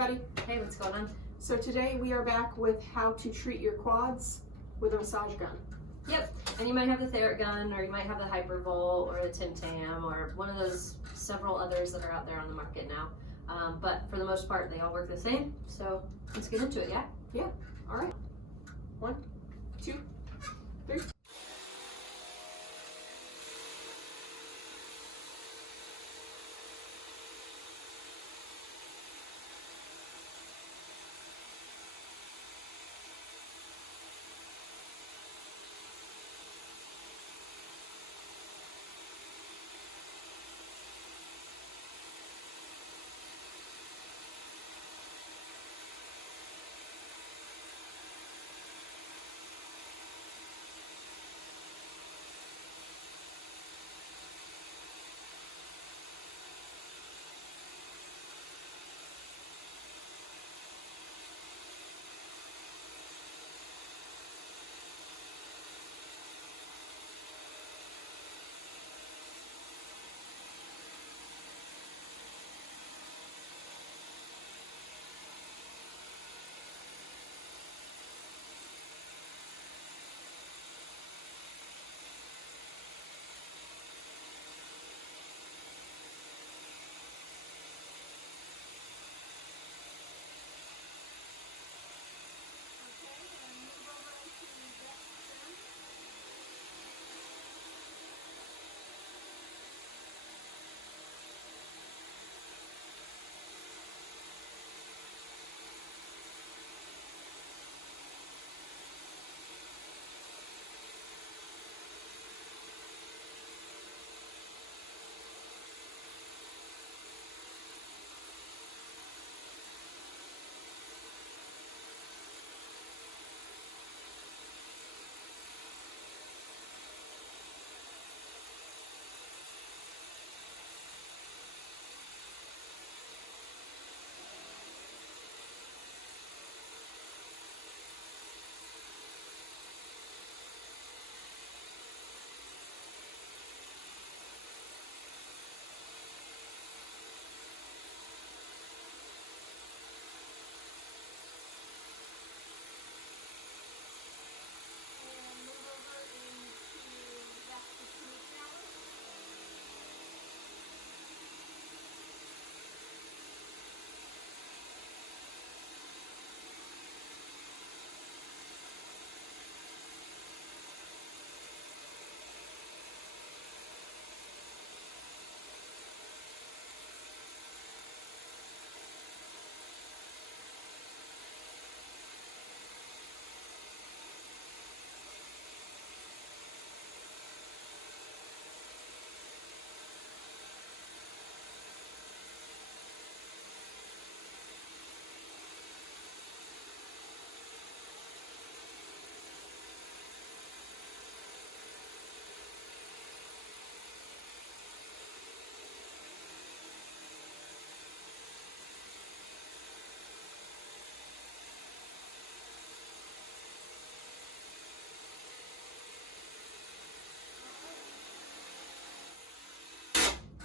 everybody. Hey, what's going on? So today we are back with how to treat your quads with a massage gun. Yep, and you might have the Theragun, or you might have the Hypervolt, or the Tim Tam, or one of those several others that are out there on the market now. But for the most part, they all work the same. So let's get into it, yeah? Yeah, all right. 1, 2, 3.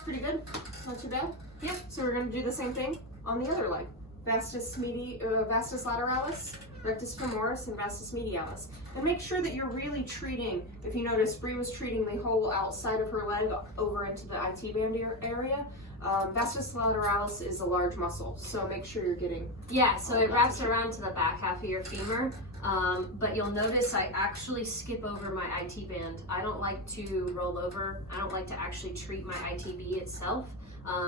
Pretty good, not too bad. Yeah. So we're going to do the same thing on the other leg. Vastus lateralis, rectus femoris, and vastus medialis. And make sure that you're really treating, if you notice, Bree was treating the whole outside of her leg over into the IT band area. Vastus lateralis is a large muscle, so make sure you're getting... Yeah, so it wraps around to the back half of your femur, but you'll notice I actually skip over my IT band. I don't like to roll over. I don't like to actually treat my ITB itself,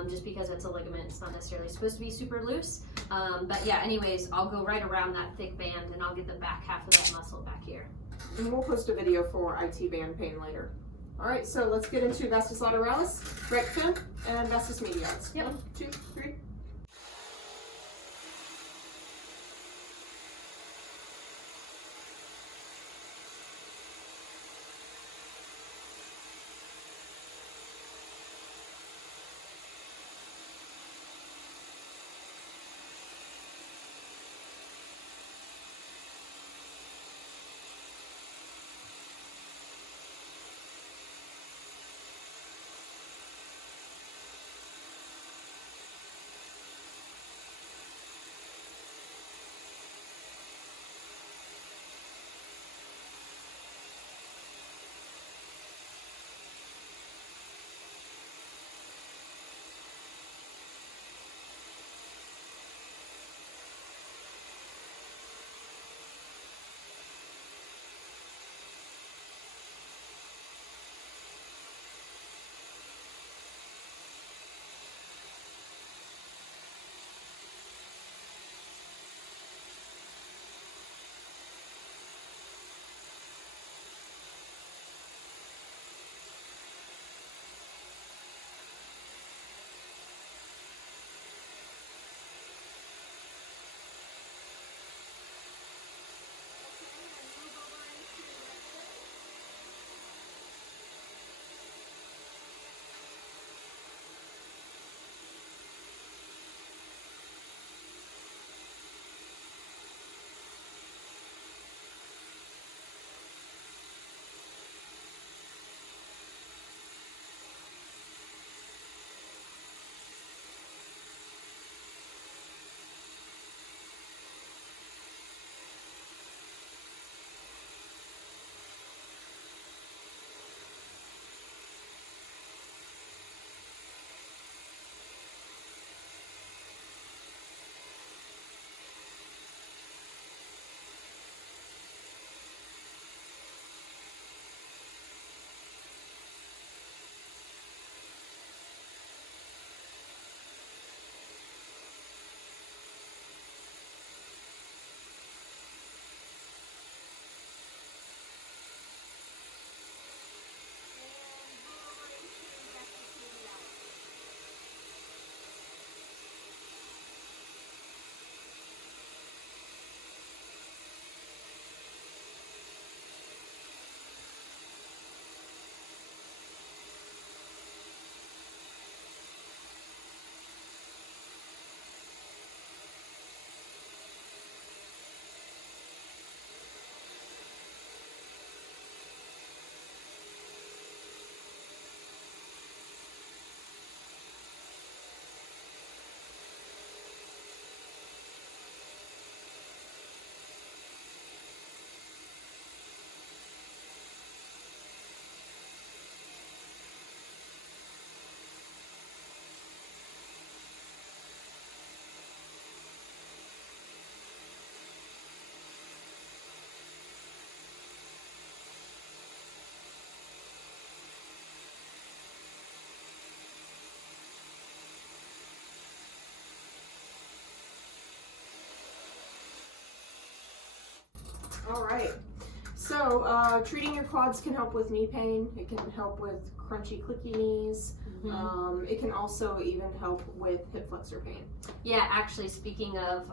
just because it's a ligament. It's not necessarily supposed to be super loose. But yeah, anyways, I'll go right around that thick band and I'll get the back half of that muscle back here. And we'll post a video for IT band pain later. All right, so let's get into vastus lateralis, rectum, and vastus medialis. Yep. 1, 2, 3. So, treating your quads can help with knee pain. It can help with crunchy, clicky knees. It can also even help with hip flexor pain. Yeah, actually, speaking of,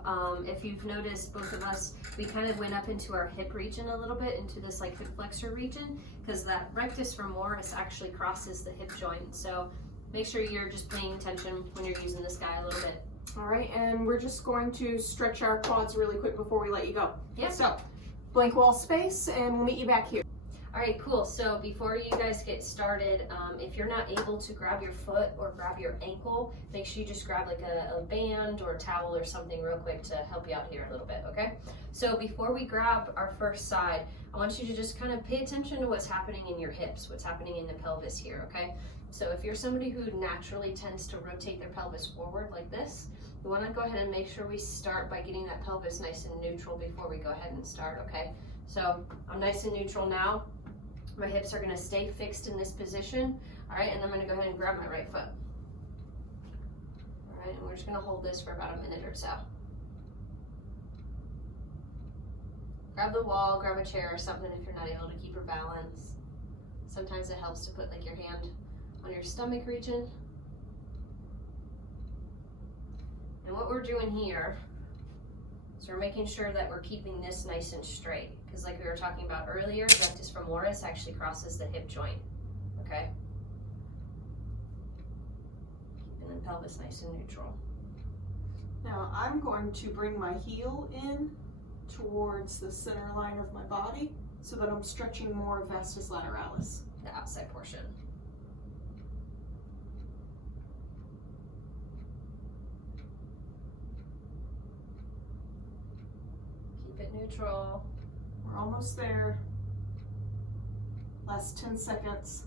if you've noticed, both of us, we kind of went up into our hip region a little bit, into this like hip flexor region, because that rectus femoris actually crosses the hip joint. So make sure you're just paying attention when you're using this guy a little bit. All right, and we're just going to stretch our quads really quick before we let you go. Yeah. So, blank wall space, and we'll meet you back here. All right, cool. So before you guys get started, if you're not able to grab your foot or grab your ankle, make sure you just grab like a band or a towel or something real quick to help you out here a little bit, okay? So before we grab our first side, I want you to just kind of pay attention to what's happening in your hips, what's happening in the pelvis here, okay? So if you're somebody who naturally tends to rotate their pelvis forward like this, we want to go ahead and make sure we start by getting that pelvis nice and neutral before we go ahead and start, okay? So I'm nice and neutral now. My hips are going to stay fixed in this position. All right, and I'm going to go ahead and grab my right foot. All right, and we're just going to hold this for about a minute or so. Grab the wall, grab a chair or something if you're not able to keep your balance. Sometimes it helps to put like your hand on your stomach region. And what we're doing here is we're making sure that we're keeping this nice and straight. Because like we were talking about earlier, rectus femoris actually crosses the hip joint, okay? Keeping the pelvis nice and neutral. Now, I'm going to bring my heel in towards the center line of my body so that I'm stretching more vastus lateralis. The outside portion. Keep it neutral. We're almost there. Last 10 seconds.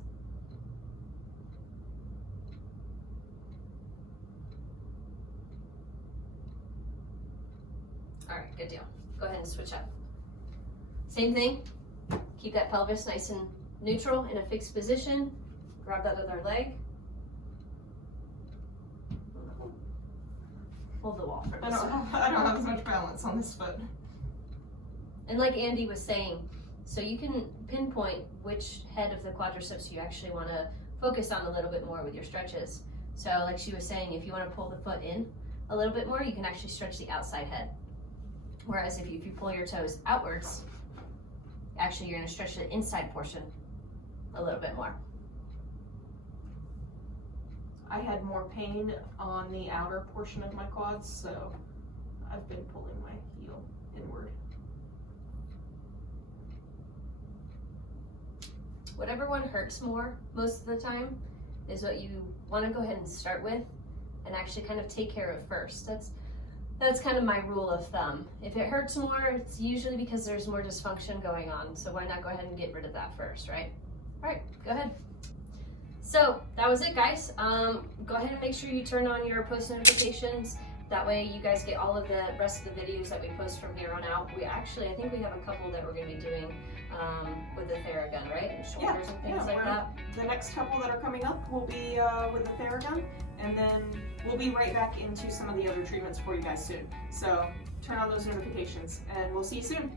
All right, good deal. Go ahead and switch up. Same thing. Keep that pelvis nice and neutral in a fixed position. Grab that other leg. Hold the wall for I this don't one. have as much balance on this foot. And like Andi was saying, so you can pinpoint which head of the quadriceps you actually want to focus on a little bit more with your stretches. So like she was saying, if you want to pull the foot in a little bit more, you can actually stretch the outside head. Whereas if you pull your toes outwards, actually you're going to stretch the inside portion a little bit more. I had more pain on the outer portion of my quads, so I've been pulling my heel inward. Whatever one hurts more most of the time is what you want to go ahead and start with and actually kind of take care of first. That's kind of my rule of thumb. If it hurts more, it's usually because there's more dysfunction going on. So why not go ahead and get rid of that first, right? All right, go ahead. So that was it, guys. Go ahead and make sure you turn on your post notifications. That way you guys get all of the rest of the videos that we post from here on out. I think we have a couple that we're going to be doing with the Theragun, right? And shoulders and things like that. The next couple that are coming up will be with the Theragun, and then we'll be right back into some of the other treatments for you guys soon. So turn on those notifications, and we'll see you soon.